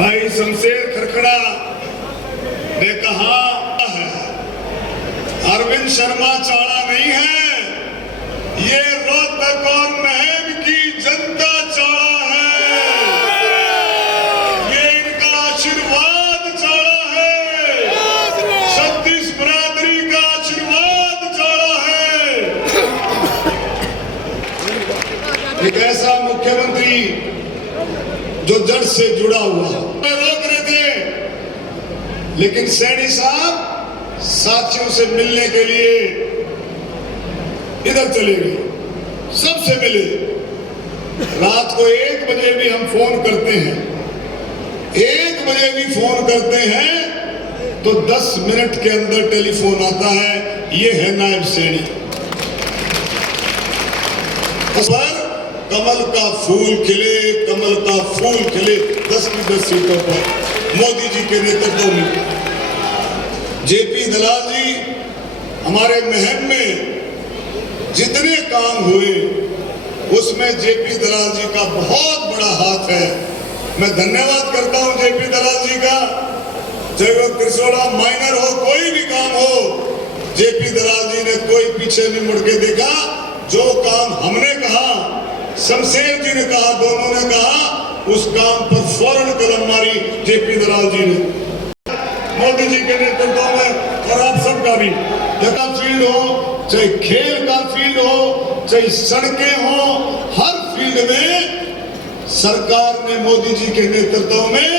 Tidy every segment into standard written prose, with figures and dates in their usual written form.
भाई शमशेर खरखड़ा ने कहा है अरविंद शर्मा चाड़ा नहीं है, ये रोहतक और महम की जनता चाड़ा है, ये इनका आशीर्वाद चाड़ा है, 36 बरादरी का आशीर्वाद चाड़ा है। एक ऐसा मुख्यमंत्री जो जड़ से जुड़ा हुआ रोक रहे थे, लेकिन सैनी साहब साथियों से मिलने के लिए इधर चले गए, सबसे मिले। रात को 1 बजे भी हम फोन करते हैं, 1 बजे भी फोन करते हैं तो 10 मिनट के अंदर टेलीफोन आता है, ये है नायब सैनी। पर कमल का फूल खिले, कमल का फूल खिले 10 की 10 सीटों पर मोदी जी के नेतृत्व में। जेपी दलाल जी, हमारे महम में जितने काम हुए उसमें जेपी दलाल जी का बहुत बड़ा हाथ है। मैं धन्यवाद करता हूं जेपी दलाल जी का, चाहे वो कृष्णा माइनर हो, कोई भी काम हो, जेपी दलाल जी ने कोई पीछे नहीं मुड़ के देखा। जो काम हमने कहा, शमशेर जी ने कहा, दोनों ने कहा, उस काम पर फौरन कलम मारी जेपी दलाल जी ने, मोदी जी के नेतृत्व में। और आप सबका भी, जगह फील्ड हो, चाहे खेल का फील्ड हो, चाहे सड़कें हो, हर फील्ड में सरकार ने मोदी जी के नेतृत्व में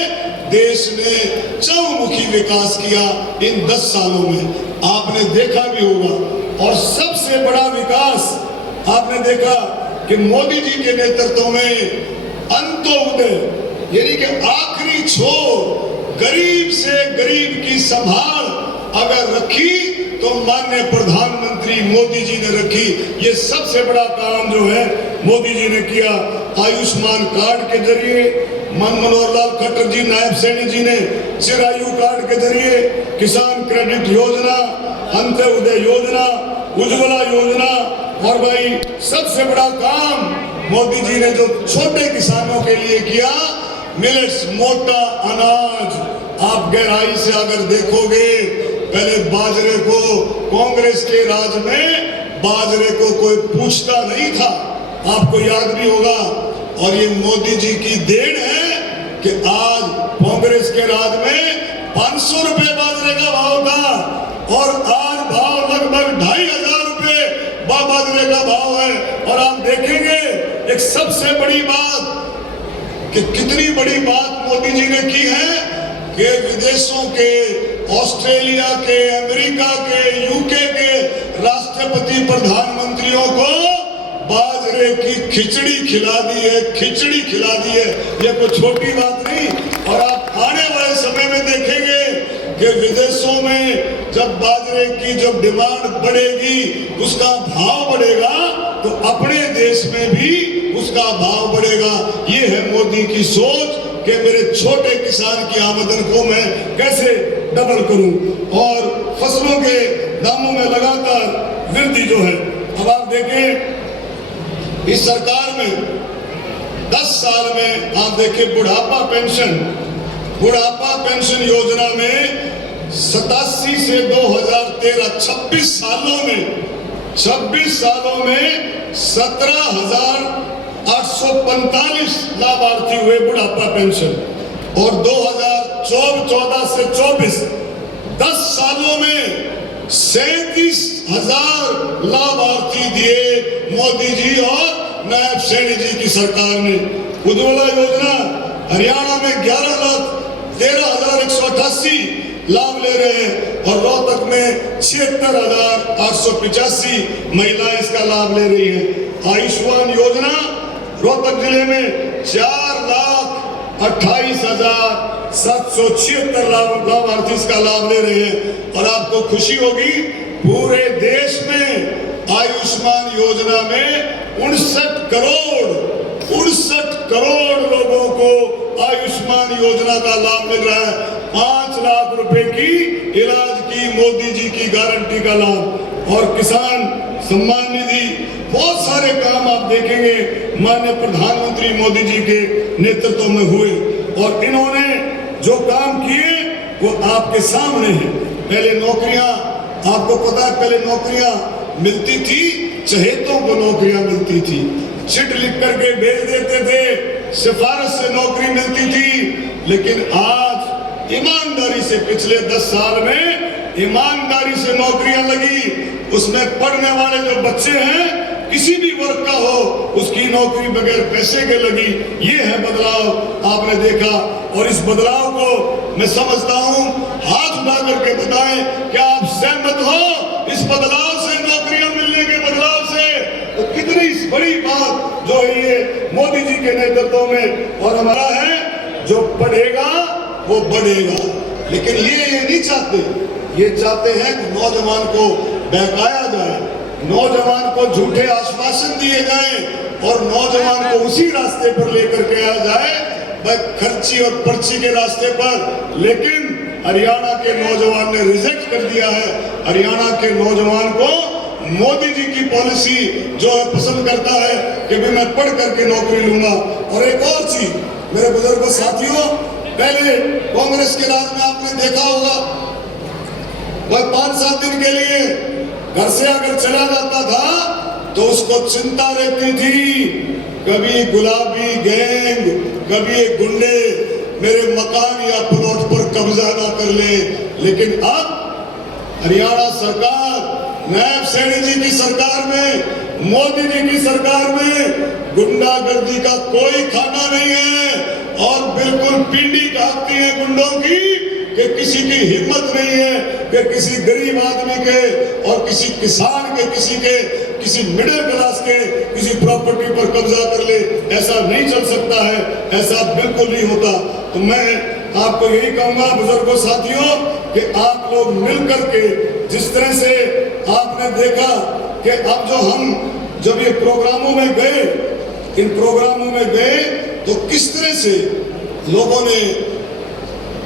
देश ने चहुमुखी विकास किया इन 10 सालों में। आपने देखा भी होगा, और सबसे बड़ा विकास आपने देखा कि मोदी जी के नेतृत्व में अंत्योदय यानी कि आखिरी छोर, गरीब से गरीब की संभाल अगर रखी तो माननीय प्रधानमंत्री मोदी जी ने रखी। ये सबसे बड़ा काम जो है मोदी जी ने किया। आयुष्मान कार्ड के जरिए मनोहर लाल खट्टर जी, नायब सैनी जी ने चिरायु कार्ड के जरिए किसान क्रेडिट योजना, अंत्योदय योजना, उज्ज्वला योजना, और भाई सबसे बड़ा काम मोदी जी ने जो छोटे किसानों के लिए किया, मिलेट्स, मोटा अनाज। आप गहराई से अगर देखोगे, पहले बाजरे को कांग्रेस के राज में बाजरे को कोई पूछता नहीं था, आपको याद भी होगा। और ये मोदी जी की देन है कि आज कांग्रेस के राज में 500 रुपए बाजरे का भाव था, और आज भाव लगभग 2500 रुपए बाजरे का भाव है। और आप देखेंगे एक सबसे बड़ी बात कि कितनी बड़ी बात मोदी जी ने की है कि विदेशों के, ऑस्ट्रेलिया के, अमेरिका के, यूके के राष्ट्रपति प्रधानमंत्रियों को बाजरे की खिचड़ी खिला दी है, खिचड़ी खिला दी है। ये कोई छोटी बात नहीं। और आप आने वाले समय में देखेंगे कि विदेशों में जब बाजरे की जब डिमांड बढ़ेगी, उसका भाव बढ़ेगा, तो अपने देश में भी उसका भाव बढ़ेगा। ये है मोदी की सोच कि मेरे छोटे किसान की आमदन को मैं कैसे डबल करूं, और फसलों के दामों में लगातार वृद्धि जो है। अब आप देखें इस सरकार में 10 साल में आप देखें बुढ़ापा पेंशन योजना में 87 से 2013 26 सालों में 17,845 लाभार्थी हुए बुढ़ापा पेंशन, और 2014 से 24 10 सालों में 37,000 लाभार्थी दिए मोदी जी और नायब सैनी जी की सरकार ने। उज्ज्वला योजना हरियाणा में 11,13,188 लाभ ले रहे हैं, और रोहतक में 76,885 महिलाएं इसका लाभ ले रही हैं। आयुष्मान योजना रोहतक जिले में 4,28,776 लाभार्थी इसका लाभ ले रहे हैं। और आपको खुशी होगी, पूरे देश में आयुष्मान योजना में 69 करोड़ लोगों को आयुष्मान योजना का लाभ मिल रहा है। 5 लाख रुपए की इलाज की मोदी जी की गारंटी का लाभ, और किसान सम्मान निधि, बहुत सारे काम आप देखेंगे माननीय प्रधानमंत्री मोदी जी के नेतृत्व में हुए। और इन्होंने जो काम किए वो आपके सामने है। पहले नौकरियां, आपको पता है, पहले नौकरियां मिलती थी, चहेतों को नौकरियां मिलती थी, चिट लिख करके भेज देते थे, सिफारिश से नौकरी मिलती थी। लेकिन आज ईमानदारी से पिछले 10 साल में ईमानदारी से नौकरियां लगी, उसमें पढ़ने वाले जो बच्चे हैं किसी भी वर्ग का हो, उसकी नौकरी बगैर पैसे के लगी। ये है बदलाव, आपने देखा। और इस बदलाव को मैं समझता हूं, हाथ उठा करके बताएं क्या आप सहमत हो इस बदलाव से, नौकरियां मिलने के बदलाव से? तो कितनी बड़ी बात जो है ये मोदी जी के नेतृत्व में। और हमारा है, जो पढ़ेगा वो बढ़ेगा। लेकिन ये नहीं चाहते, ये चाहते हैं कि नौजवान को बहकाया जाए, नौजवान को झूठे आश्वासन दिए जाएं और नौजवान को उसी रास्ते पर लेकर के आया जाए, खर्ची और पर्ची के रास्ते पर। लेकिन हरियाणा के नौजवान ने रिजेक्ट कर दिया है। हरियाणा के नौजवान को मोदी जी की पॉलिसी जो है पसंद करता है कि भी मैं पढ़ करके नौकरी लूंगा। और एक और चीज मेरे बुजुर्गों साथियों, पहले कांग्रेस के राज में आपने देखा होगा, वह 5-7 दिन के लिए घर से अगर चला जाता था तो उसको चिंता रहती थी, कभी गुलाबी गैंग, कभी एक गुंडे मेरे मकान या प्लॉट पर कब्जा ना कर ले। लेकिन अब हरियाणा सरकार, नायब सैनी जी की सरकार में, मोदी जी की सरकार में गुंडागर्दी का कोई खाना नहीं है। और बिल्कुल पिंडी काटती है गुंडों की कि किसी की हिम्मत नहीं है कि किसी गरीब आदमी के और किसी किसान के, किसी मिडिल क्लास के किसी प्रॉपर्टी पर कब्जा कर ले। ऐसा नहीं चल सकता है, ऐसा बिल्कुल नहीं होता। तो मैं आपको यही कहूंगा बुजुर्गों साथियों कि आप लोग मिलकर के, जिस तरह से आपने देखा कि अब जो हम जब ये प्रोग्रामों में गए, इन प्रोग्रामों में गए तो किस तरह से लोगों ने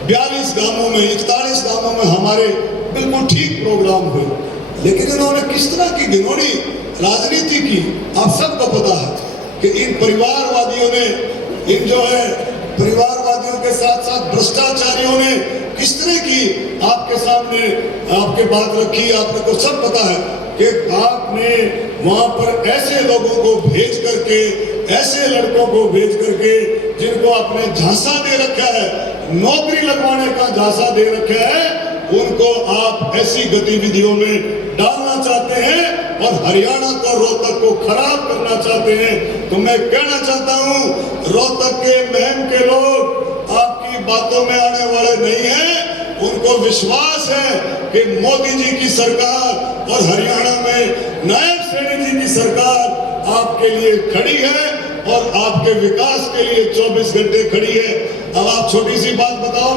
42 गांवों में, 41 गांवों में हमारे बिल्कुल ठीक प्रोग्राम हुए। लेकिन इन्होंने किस तरह की घिनौनी राजनीति की, आप सबको पता है कि इन परिवारवादियों ने, इन जो है परिवारवादियों के साथ साथ भ्रष्टाचारियों ने किस तरह की आपके सामने आपके बात रखी। आपने को सब पता है कि आपने वहां पर ऐसे लोगों को भेज करके, ऐसे लड़कों को भेज करके जिनको आपने झांसा दे रखा है, नौकरी लगवाने का झांसा दे रखा है, उनको आप ऐसी गतिविधियों में डालना चाहते हैं और हरियाणा को, रोहतक को खराब करना चाहते हैं। तो मैं कहना चाहता हूं, रोहतक के, महम के लोग आपकी बातों में आने वाले नहीं हैं। उनको विश्वास है कि मोदी जी की सरकार और हरियाणा में नायब सैनी जी की सरकार आपके लिए खड़ी है और आपके विकास के लिए 24 घंटे खड़ी है। अब आप छोटी सी बात बताओ,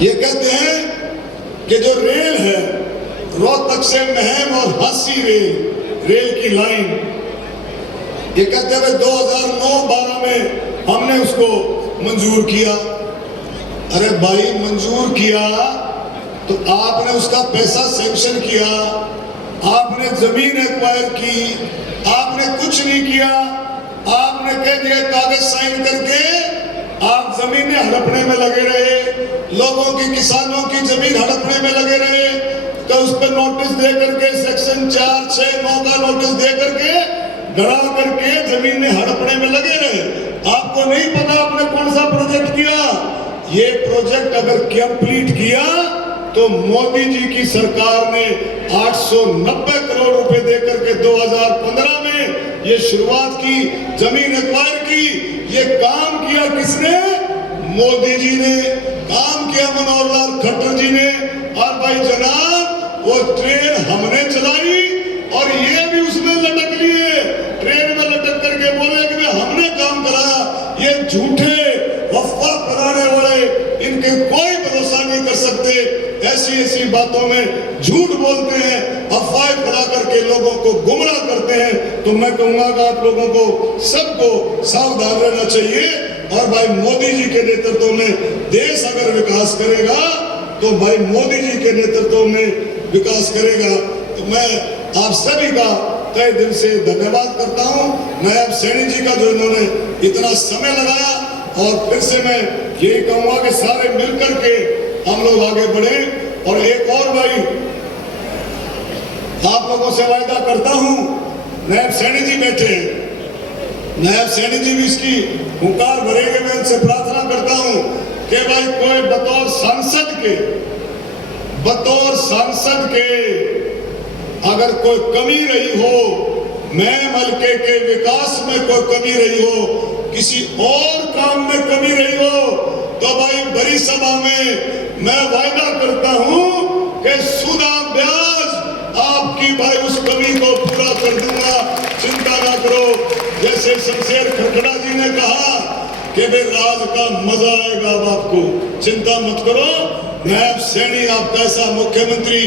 ये कहते हैं कि जो रेल है रोहतक से महम और हांसी रेल की लाइन, ये कहते हैं 2009-12 में हमने उसको मंजूर किया। अरे भाई, मंजूर किया तो आपने उसका पैसा सैंक्शन किया, आपने जमीन एक्वायर की, आपने कुछ नहीं किया। आपने कह दिया कागज साइन करके आप जमीनें हड़पने में लगे रहे, लोगों की, किसानों की जमीन हड़पने में लगे रहे। तो उस पर नोटिस दे करके, सेक्शन 4, 6, 9 का नोटिस दे करके, डरा करके जमीनें हड़पने में लगे रहे। आपको नहीं पता आपने कौन सा प्रोजेक्ट किया। ये प्रोजेक्ट अगर कंप्लीट किया तो मोदी जी की सरकार ने 890 करोड़ रुपए देकर के 2015 में ये शुरुआत की, जमीन एक्वायर की। ये काम किया किसने? मोदी जी ने काम किया, मनोहर लाल खट्टर जी ने। और भाई जनाब, वो ट्रेन हमने चलाई और ये भी उसमें लटक लिए, ट्रेन में लटक करके बोले कि हमने काम कराया। ये झूठे अफवाह फैलाने वाले, इनके कोई भरोसा नहीं कर सकते। ऐसी बातों में झूठ बोलते हैं, अफवाह फैला करके लोगों को गुमराह करते हैं। तो मैं कहूंगा कि आप लोगों को सबको सावधान रहना चाहिए। और भाई मोदी जी के नेतृत्व में देश अगर विकास करेगा तो भाई मोदी जी के नेतृत्व में विकास करेगा। तो मैं आप सभी का तहे दिल से धन्यवाद करता हूं। नायब सैनी जी का जो इन्होंने इतना समय लगाया, और फिर से मैं यही कहूंगा कि सारे मिलकर के हम लोग आगे बढ़े। और एक और भाई आप लोगों से वायदा करता हूं, नायब सैनी जी बैठे हैं, नायब सैनी जी भी इसकी हुंकार भरेंगे। मैं उनसे प्रार्थना करता हूं कि भाई कोई बतौर सांसद के अगर कोई कमी रही हो, मैं हल्के के विकास में कोई कमी रही हो, किसी और काम में कमी रही हो, तो भाई बड़ी सभा में मैं वायदा करता हूं कि सुदा ब्याज आपकी भाई उस कमी को पूरा कर दूंगा, चिंता ना करो। जैसे शमशेर खरखड़ा जी ने कहा कि भाई राज का मजा आएगा अब आपको, चिंता मत करो। नायब सैनी आपका ऐसा मुख्यमंत्री